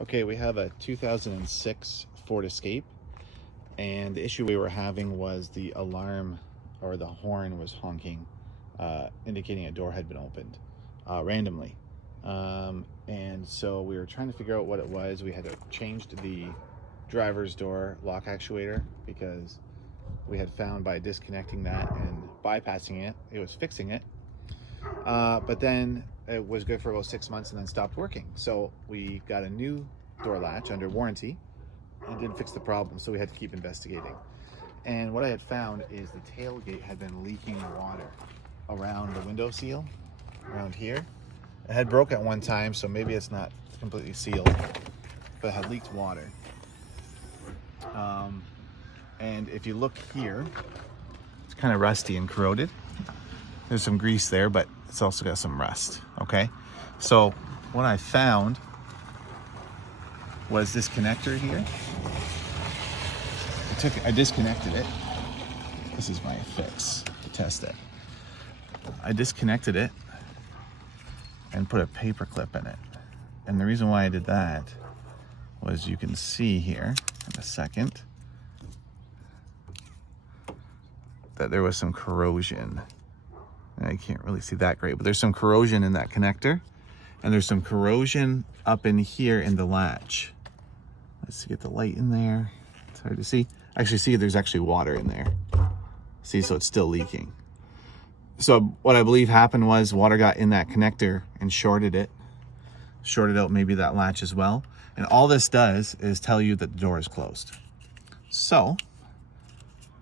Okay, we have a 2006 Ford Escape, and the issue we were having was the alarm or the horn was honking, indicating a door had been opened randomly. And so we were trying to figure out what it was. We had changed the driver's door lock actuator because we had found by disconnecting that and bypassing it, it was fixing it. But then it was good for about 6 months and then stopped working. So we got a new door latch under warranty and didn't fix the problem, so we had to keep investigating. And what I had found is the tailgate had been leaking water around the window seal, around here. It had broke at one time, so maybe it's not completely sealed, but it had leaked water. And if you look here, it's kind of rusty and corroded. There's some grease there, but it's also got some rust, okay? So what I found was this connector here. I disconnected it. This is my fix to test it. I disconnected it and put a paper clip in it. And the reason why I did that was, you can see here in a second that there was some corrosion. I can't really see that great, but there's some corrosion in that connector, and there's some corrosion up in here in the latch. Let's get the light in there. It's hard to see. Actually, see, there's actually water in there. See, so it's still leaking. So what I believe happened was water got in that connector and shorted out maybe that latch as well. And all this does is tell you that the door is closed. So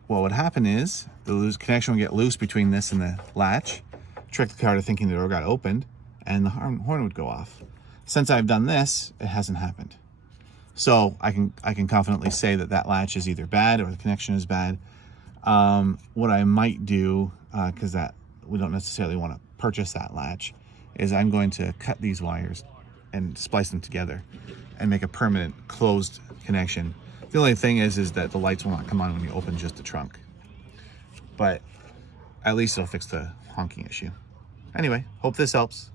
what would happen is the connection would get loose between this and the latch, trick the car to thinking the door got opened, and the horn would go off. Since I've done this, it hasn't happened. So I can confidently say that that latch is either bad or the connection is bad. What I might do, because that we don't necessarily want to purchase that latch, is I'm going to cut these wires and splice them together and make a permanent closed connection. The only thing is that the lights will not come on when you open just the trunk. But at least it'll fix the honking issue. Anyway, hope this helps.